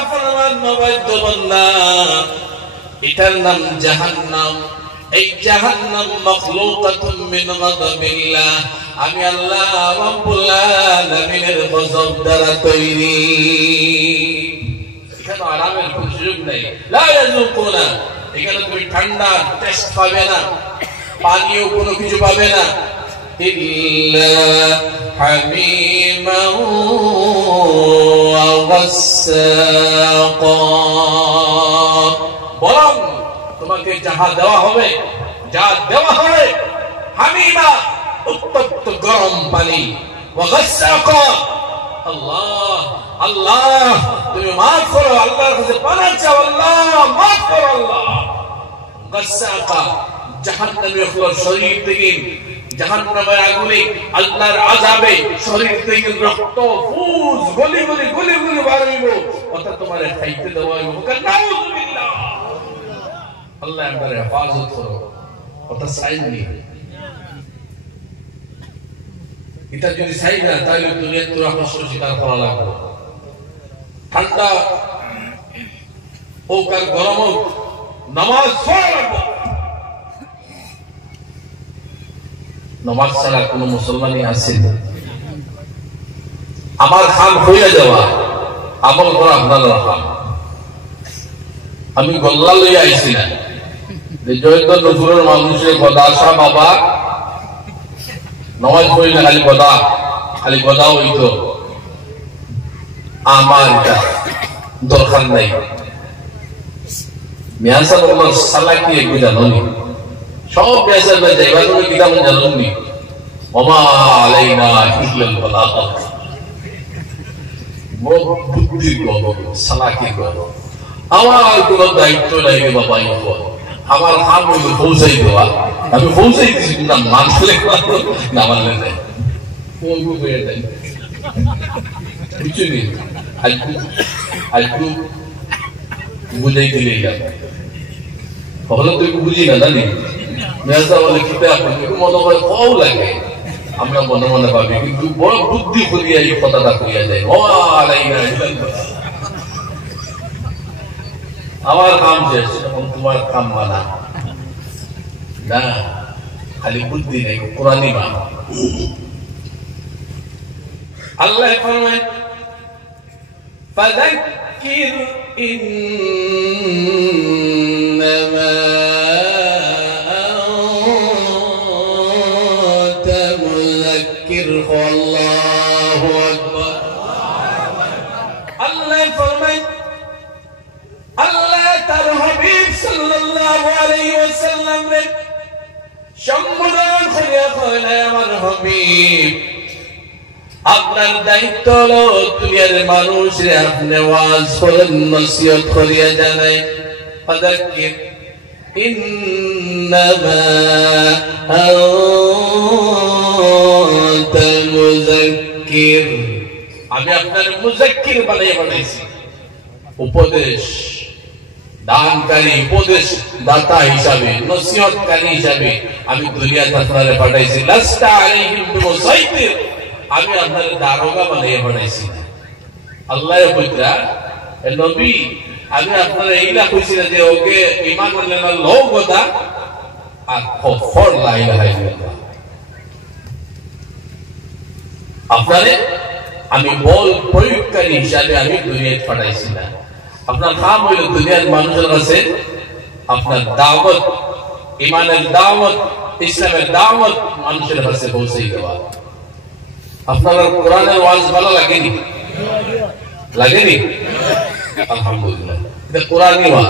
নাফরমান নবায়ত বান্দা এটার নাম জাহান্নাম এই জাহান্নাম মাখলুকাতুম মিন গাযাবিল্লাহ আমি আল্লাহ রাব্বুল আলামিনের গজব দ্বারা তৈরি এখানে আরামের কোনো সুযোগ নাই লা ইয়াযুকুনা এখানে তুমি ঠান্ডা টেস্ট পাবে না পানিও কোনো কিছু পাবে না ইল্লা হামিমান ওয়া গাসসাকা বরং তোমাকে যাহা দেওয়া হবে হামিমা উত্তপ্ত গরম পানি ওয়া গাসসাকা আল্লাহ আল্লাহ তুমি মাফ করো আল্লাহর কাছে পানা চাও আল্লাহ মাফ করো আল্লাহ গাসসাকা জাহান্নামী হলো শরীর থেকে জাহান্নামের আগুনে আল্লাহর আযাবে শরীর থেকে রক্ত ফুজ গলি গলি গলি গলি বার হইব ওটা তোমারে খাইতে দেওয়া হইব নাউযুবিল্লাহ আল্লাহ আমাদের হেফাজত করো ওটা সাইন নেই এটা যদি চাই না তাহলে দুনিয়ার তোরা কষ্ট স্বীকার করা লাগবে ঠান্ডা হোক আর গরম হোক নামাজ পড়া লাগবে নামাজ ছাড়া কোন মুসলমানই আছে না আমার খাম হইয়া যাওয়া আমল করা আপনার খাম আমি গল্লা লইয়া আইছি না জয়ন্ত নজরুলের মানুষের গদাশা বাবা নামাজ পড়ি না খালি গদা হইতো আমার এটা দরকার নাই মিয়াসা বললাম সালাকি একটু জানি সব বেজার বেজার এবার তুমি কিতাব জানুননি ওমা আলাইনা ইল্লাল বালাগ বুদ্ধি গো সালাকি গো আমার কোনো দায়িত্ব নাই রে বাবা আমার কাম হইল পৌঁছাই দেওয়া আমি পৌঁছাই দিছি না মানলে না মানলে নাই কোন করে দেয় কিছু নেই আজকু বুঝাই দিলে যাবে হলো তুই বুঝি না জানি মেজা বলে কিতা আপনি মনে করে কও লাগে আমরা মনে মনে ভাবি কিন্তু বড় বুদ্ধি করিয়া এই কথাটা করিয়া যায় ও আলাইনা আমার কাম শেষ এখন তোমার কাম মানা না খালি বুদ্ধি নেই কোরআনই মান আল্লাহ ফরমায় ফাযাক্কির ইন্নামা আনতা মুযাক্কির আল্লাহু আকবার আল্লাহ ফরমায় আল্লাহ তার হাবিব সাল্লাল্লাহু আলাইহি ওয়াসাল্লাম রে সম্বোধন করিয়া কইলেন আমার হাবিব আপনার দায়িত্ব হলো দুনিয়ার মানুষরে আপনি ওয়াজ করেন নসিহত করিয়া জানাই ফাযাক্কির ইন্নামা আনতা মুযাক্কির আমি আপনার মুযাক্কির বানাইছি উপদেশ দানকারী উপদেশ দাতা হিসাবে নসিহতকারী হিসাবে আমি দুনিয়াতে আপনারে পাঠাইছি লাস্তা আলাইহিম বিমুসাইতির আমি আপনারে দারোগা বানিয়ে পাঠাইছি আল্লাহ কইতা এ নবী আমি আপনারে এইলা কইছি যে ওকে ঈমান আনলে না লওগদা আর কফর লা ইলাহা ইল্লাল্লাহ আপনারে আমি বল প্রয়োগকারী হিসাবে আমি দুনিয়াতে পাঠাইছি না আপনার কাম হইল দুনিয়ার মানুষের কাছে আপনার দাওয়াত ঈমানের দাওয়াত ইসলামের দাওয়াত মানুষের কাছে পৌঁছে দেওয়া আপনার কোরআনের ওয়াজ ভালো লাগেনি আলহামদুলিল্লাহ এটা কোরআনই ওয়াজ